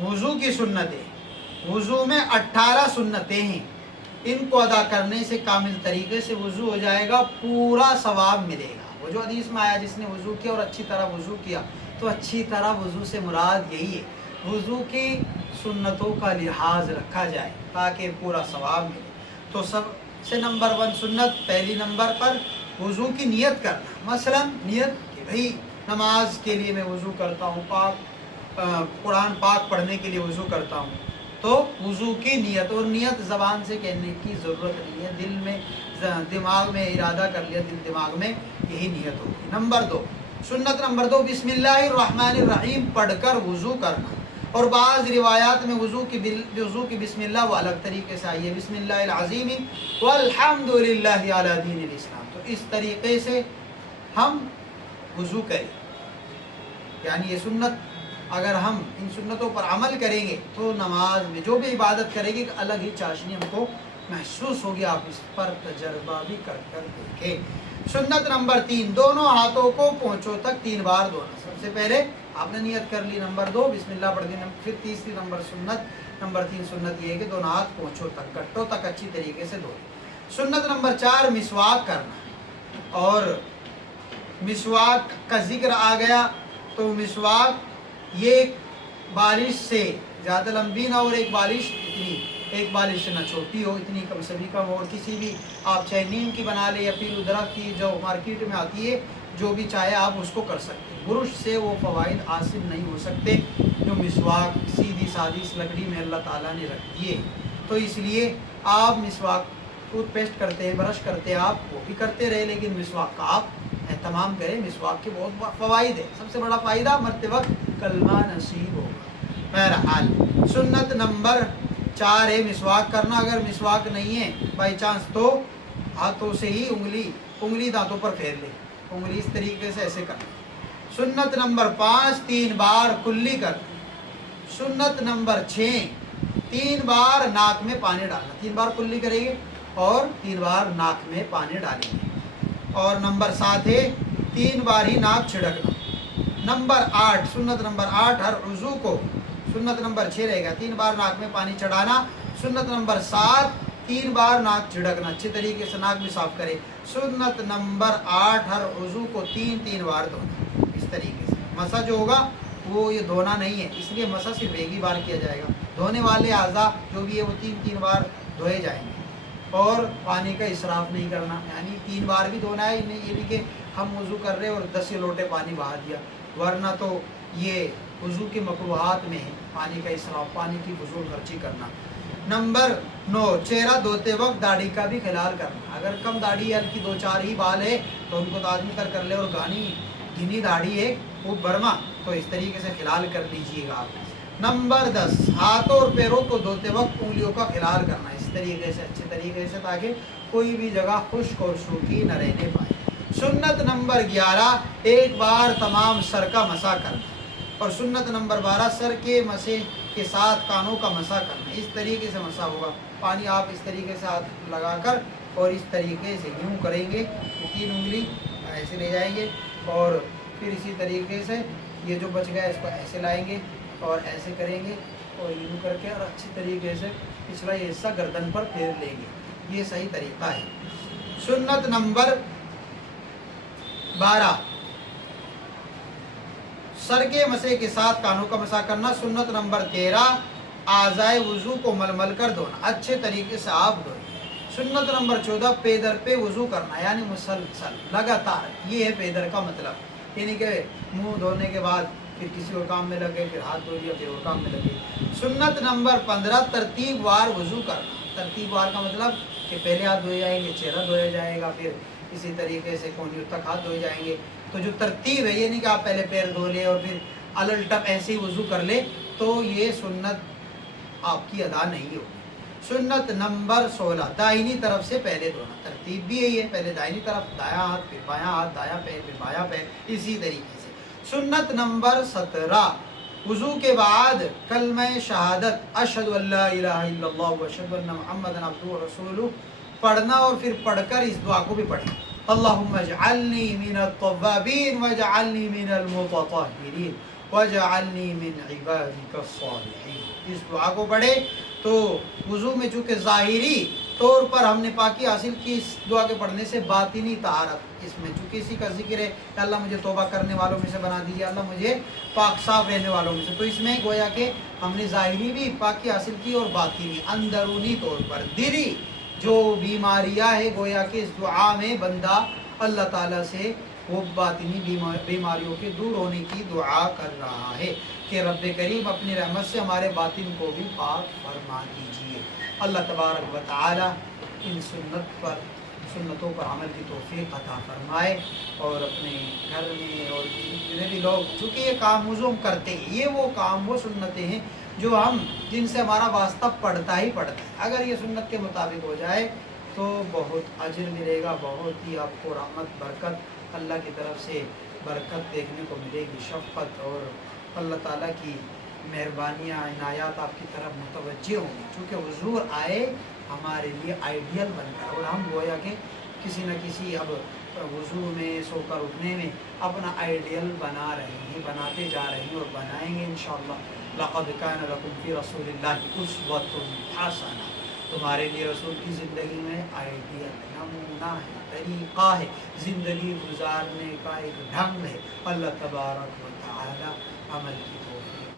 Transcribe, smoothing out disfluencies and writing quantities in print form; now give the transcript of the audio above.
वज़ू की सुन्नतें, वज़ू में 18 सुन्नतें हैं, इनको अदा करने से कामिल तरीके से वज़ू हो जाएगा, पूरा सवाब मिलेगा। वो जो हदीस में आया जिसने वज़ू किया और अच्छी तरह वज़ू किया, तो अच्छी तरह वज़ू से मुराद यही है, वज़ू की सुन्नतों का लिहाज रखा जाए ताकि पूरा सवाब मिले। तो सबसे नंबर 1 सुन्नत, पहली नंबर पर वज़ू की नियत करना। मसलन नियत कि भाई नमाज के लिए मैं वज़ू करता हूँ, कुरान पाक पढ़ने के लिए वज़ू करता हूँ, तो वज़ू की नियत, और नियत ज़बान से कहने की ज़रूरत नहीं है, दिल में दिमाग में इरादा कर लिया, दिल दिमाग में यही नियत होगी। नंबर 2 सुन्नत नंबर 2 बिस्मिल्लाहिर्रहमानिर्रहीम पढ़कर वज़ू करना। और बाज़ रिवायात में वज़ू की बिस्मिल्लाह वो अलग तरीके से आई है, बिस्मिल्लाहिल अज़ीम वल्हम्दुलिल्लाहि अला दीनिल इस्लाम। तो इस तरीके से हम वज़ू करें, यानी ये सुन्नत अगर हम इन सुन्नतों पर अमल करेंगे तो नमाज में जो भी इबादत करेंगे एक अलग ही चाशनी हमको महसूस होगी। आप इस पर तजर्बा भी कर देखें। सुन्नत नंबर 3 दोनों हाथों को पोंछों तक 3 बार धोना। सबसे पहले आपने नियत कर ली, नंबर 2 बिस्मिल्लाह पढ़ दी, फिर तीसरी नंबर 3 सुन्नत ये है कि दोनों हाथ पोंछों तक, गट्टों तक अच्छी तरीके से धो। सुन्नत नंबर 4 मिसवाक करना। और मिसवाक का जिक्र आ गया तो मिसवाक ये एक बारिश से ज़्यादा लंबी ना और एक बारिश से ना छोटी हो, इतनी कम से भी कम हो। और किसी भी आप चाहे नीम की बना ले या फिर उधरा की जो मार्केट में आती है, जो भी चाहे आप उसको कर सकते हैं। बुरुश से वो फ़वाइद हासिल नहीं हो सकते जो मिसवाक सीधी सादी इस लकड़ी में अल्लाह ताला ने रख दिए। तो इसलिए आप मिसवाक टूथपेस्ट करते हैं, ब्रश करते हैं, आप वो भी करते रहे, लेकिन मिसवाक का आप एहतमाम करें। मिसवाक के बहुत फ़वाइद है। सबसे बड़ा फ़ायदा मरते वक्त कलमा नसीब होगा। बहरहाल सुन्नत नंबर 4 है मिसवाक करना। अगर मिसवाक नहीं है बाई चांस तो हाथों से ही उंगली दांतों पर फेर ले, उंगली इस तरीके से ऐसे करना। सुन्नत नंबर 5 3 बार कुल्ली करना। सुन्नत नंबर 6 3 बार नाक में पानी डालना। 3 बार कुल्ली करेंगे और 3 बार नाक में पानी डालेंगे। और नंबर 7 है 3 बार ही नाक छिड़कना। नंबर 8 सुन्नत नंबर 8 हर उज़ू को, सुन्नत नंबर 6 रहेगा 3 बार नाक में पानी चढ़ाना। सुन्नत नंबर 7 3 बार नाक छिड़कना, अच्छे तरीके से नाक भी साफ करें। सुन्नत नंबर 8 हर उज़ू को 3 बार धोना। इस तरीके से मसा जो होगा वो ये धोना नहीं है, इसलिए मसा सिर्फ एक ही बार किया जाएगा। धोने वाले आज़ा जो भी है वो 3 बार धोए जाएंगे। और पानी का इसराफ नहीं करना, यानी 3 बार भी धोना है, नहीं ये नहीं कि हम वज़ू कर रहे और 10 लोटे पानी बहा दिया, वरना तो ये वज़ू के मकरूहात में है पानी का इसराफ, पानी की फजूल खर्ची करना। नंबर 9 चेहरा धोते वक्त दाढ़ी का भी ख्याल करना। अगर कम दाढ़ी है, हल्की 2-4 ही बाल है तो उनको तो आदमी कर ले, और घनी दाढ़ी है खूब बर्मा, तो इस तरीके से ख्याल कर लीजिएगा आप। नंबर 10 हाथों और पैरों को धोते वक्त उंगलियों का ख्याल करना, इस तरीके से अच्छे तरीके से, ताकि कोई भी जगह खुश्क और सूखी न रहने पाए। सुन्नत नंबर 11 एक बार तमाम सर का मसा करना। और सुन्नत नंबर 12 सर के मसे के साथ कानों का मसा करना। इस तरीके से मसा होगा, पानी आप इस तरीके से हाथ लगाकर और इस तरीके से यूँ करेंगे, 3 उंगली ऐसे ले जाएंगे और फिर इसी तरीके से ये जो बच गया इसको ऐसे लाएंगे और ऐसे करेंगे और यूँ करके और अच्छी तरीके से पिछला ये हिस्सा गर्दन पर फेर लेंगे। ये सही तरीका है। सुन्नत नंबर 12 सर के मसे के साथ कानों का मसा करना। सुन्नत नंबर 13 आज़ाए वज़ू को मलमल कर धोना, अच्छे तरीके से आप धोएं। सुन्नत नंबर 14 पेदर पे वज़ू करना, यानी मुसलसल लगातार, ये है पेदर का मतलब, यानी कि मुंह धोने के बाद फिर किसी और काम में लगे, फिर हाथ धो लिया, फिर और काम में लगे। सुन्नत नंबर 15 तरतीब वार वज़ू करना। तरतीब वार का मतलब कि पहले हाथ धोए जाएंगे, चेहरा धोया जाएगा, फिर इसी तरीके से कोहनी तक हाथ धोए जाएंगे। तो जो तरतीब है ये नहीं कि आप पहले पैर धो ले और फिर अलल टप ऐसे ही वज़ू कर ले, तो ये सुन्नत आपकी अदा नहीं होगी। सुन्नत नंबर 16 दाहिनी तरफ से पहले धोना। तरतीब भी यही है, पहले दाहिनी तरफ, दायां हाथ, फिर बायां हाथ, दायां पैर, फिर बायां पैर, इसी तरीके से। सुन्नत नंबर 17 वज़ू के बाद कलमा शहादत अशहदु अल्ला इलाहा इल्लल्लाह व अशहदु अन्ना मुहम्मदन अब्दुहु व रसूलुहु पढ़ना, और फिर पढ़कर इस दुआ को भी पढ़ें, अल्लाहुम्मा इजअलनी मिनत तव्वाबीन वजअलनी मिनल मुततहिरीन। वजअलनी मिन इबादिका सालिहीन। इस दुआ को पढ़े तो वुज़ू में चूँकि ज़ाहिरी तौर पर हमने पाकी हासिल की, इस दुआ के पढ़ने से बातिनी तहारत इसमें चूँकि इसी का जिक्र है कि अल्लाह मुझे तौबा करने वालों में से बना दीजिए, अल्लाह मुझे पाक साफ रहने वालों में से। तो इसमें गोया कि हमने ज़ाहिरी भी पाकी हासिल की और बातिनी अंदरूनी तौर पर दिली जो बीमारियाँ है गोया कि इस दुआ में बंदा अल्लाह ताला से वो बातिनी बीमारियों के दूर होने की दुआ कर रहा है कि रब करीम अपनी रहमत से हमारे बातिन को भी पाक फरमा दीजिए। अल्लाह तबारक व तआला इन सुन्नतों पर अमल की तौफीक अता फरमाए और अपने घर में और जितने भी लोग चूँकि ये काम वुज़ू हम करते हैं, ये वो काम वो सुन्नतें हैं जो हम जिनसे हमारा वास्ता पड़ता ही पड़ता है। अगर ये सुन्नत के मुताबिक हो जाए तो बहुत अजर मिलेगा, बहुत ही आपको रहमत बरकत अल्लाह की तरफ से बरकत देखने को मिलेगी, शफ़क़त और अल्लाह ताला की मेहरबानियाँ इनायात आपकी तरफ मुतवज्जे होंगी। चूँकि हुज़ूर आए हमारे लिए आइडियल बनकर और हम गोया के किसी न किसी अब वुज़ू में सोकर उठने में अपना आइडियल बना रहे हैं, बनाते जा रहे हैं और बनाएंगे इंशाअल्लाह। लक़द कान लकुम फ़ी रसूलिल्लाहि उस्वतुन हसना, तुम्हारे लिए रसूल की ज़िंदगी में आइडियल नमूना है, तरीक़ा है, ज़िंदगी गुजारने का एक ढंग है। अल्लाह तबारक व तआला अमल की